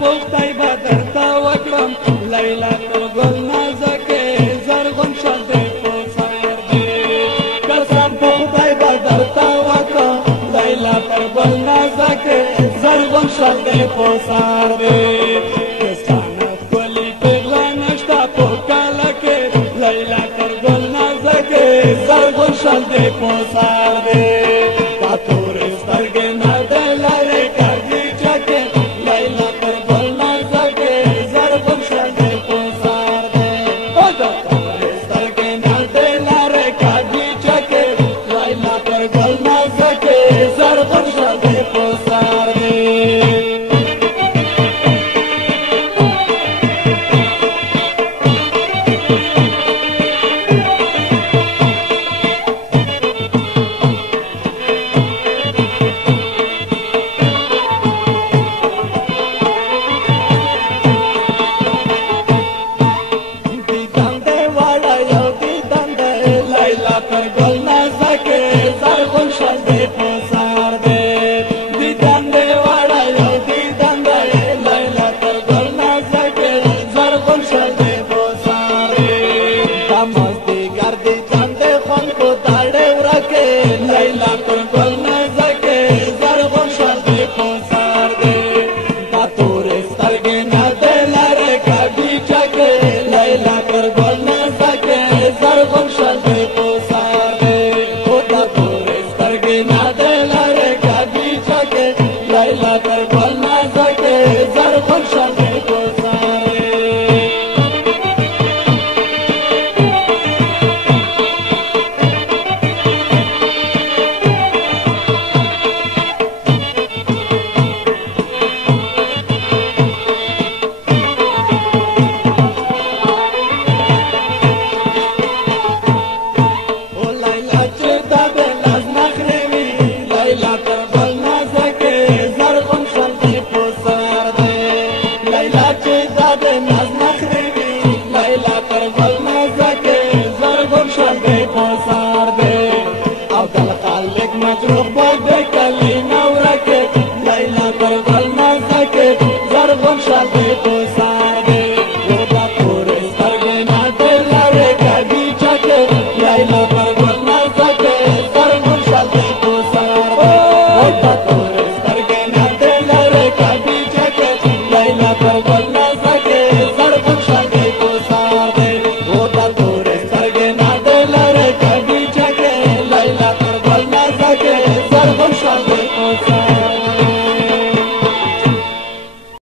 پختی به درته وکړم لیلا تر ګل نازکې زرغون شال دی په سر دی قسم په خدای به درته وکړم لیلا تر ګل نازکې زرغون شال دی په سر دی دستانه ښکلې پېغله نشته په کاله کې لیلا تر ګل نازکې زرغون شال دی په سر دی دا تورې سترګې نه دی لرې کږې چکې لیلا تر ګل نازکې زرغون شال دی په سر دی دا تورې سترګې نه دی لرې کږې چکې لیلا تر ګل نازکې زرغون شال دی په سر دی پر ګل نازکې زرغون شال دی په سر دی دیدن دی واړه یو دیدن دی لیلا تر ګل نازکې زرغون شال دی په سر دی دا مازدیګر دیدن دی خوند کو داړې ورکې لیلا تر ګل نازکې زرغون شال دی په سر دی دا تورې سترګې نه دی لرې کږې چکې لیلا تر ګل نازکې زرغون شال دی په لیلا تر ګل نازکې زرغون شال دی په سر دی او لیلا چې دا د لاس نخرې وي لیلا تر ګل نازکې زرغون شال دی په سر دی لیلا چې دا د ناز نخرې وي لیلا تر ګل نازکې زرغون شال دی په سر دی او دل خالق مجروح به د کلي نه ورکې لیلا تر ګل نازکې زرغون شال دی په